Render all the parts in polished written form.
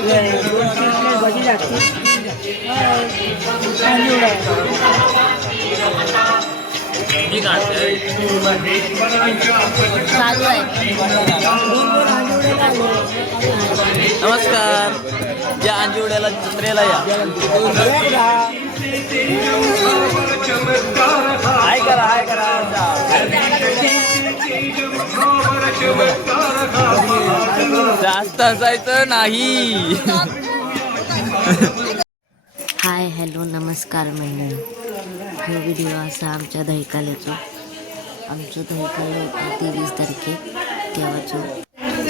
भजी लागते नमस्कार या अंजिवड्याला जत्रेला या हाय करा जास्त असायचं नाही. हाय हॅलो नमस्कार मंडळी. हा व्हिडिओ असा आमच्या दहीकाल्याचो. आमचं दहीकालं होतं 23 तारखेक तेव्हाचो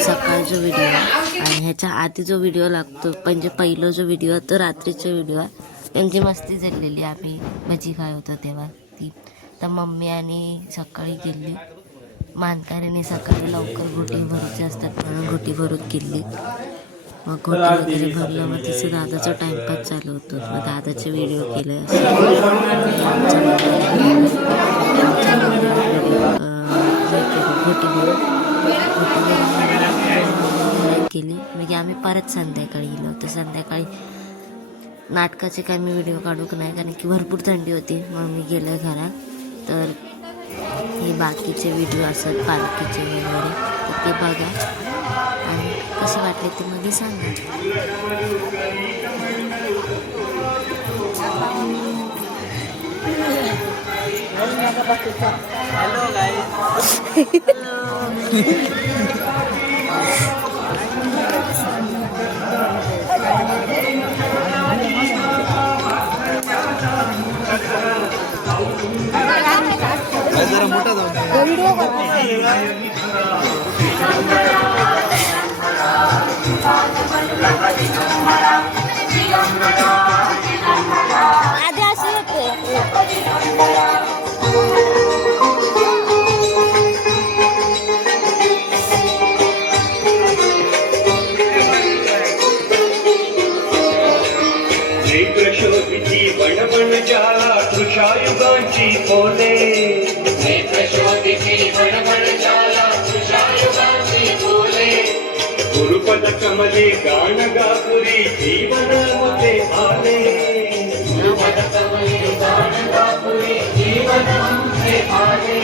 सकाळचा व्हिडिओ आणि ह्याच्या आधी जो व्हिडिओ लागतो म्हणजे पहिला जो व्हिडिओ तो रात्रीचा व्हिडिओ आहे. त्यांची मस्ती झालेली आम्ही भजी खाय होतो तेव्हा ती तर मम्मी आणि सकाळी गेली मानकारीने सकाळी लवकर घोटी भरूचे असतात म्हणून घोटी भरून गेली. मग घोटी वगैरे भरलं मग तिचं दादाचा टाइमपास चालू होतो. मग दादाचे व्हिडिओ केले घोटी भरून केली. म्हणजे आम्ही परत संध्याकाळी गेलो तर संध्याकाळी नाटकाचे काय मी व्हिडिओ काढूक नाही कारण की भरपूर थंडी होती म्हणून मी गेले घरात. तर हे बाकीचे व्हिडिओ असतात पालखीचे वगैरे तर ते बघा आणि कसे वाटले ते मध्ये सांगा. हॅलो जरा मोठा आधी असं नेत्रशोधिची बणबण जाला कृषायुगांची बोले. नेत्रशोधिची बणबण जाला कृषायुगांची बोले. गुरुपद कमले गाण गापुरी जीवन मुझे आले. गुरुपद कमले गाण गापुरी जीवन मुझे आले.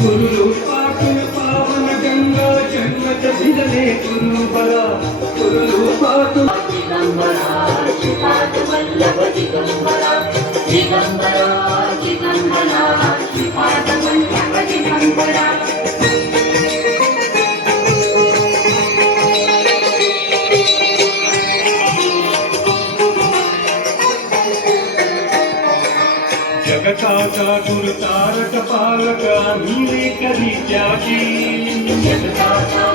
गुरुरूपातून पावन गंगा जन्मत भिजले गुरुबला. गुरुरूपातून दिगंबरा श्रीपाद वल्लभ दिगंबरा. दिगंबरा दिगंबरा श्रीपाद वल्लभ दिगंबरा. जगताचा गुरुतारक पालक आम्ही लेकरी त्याची. जगताचा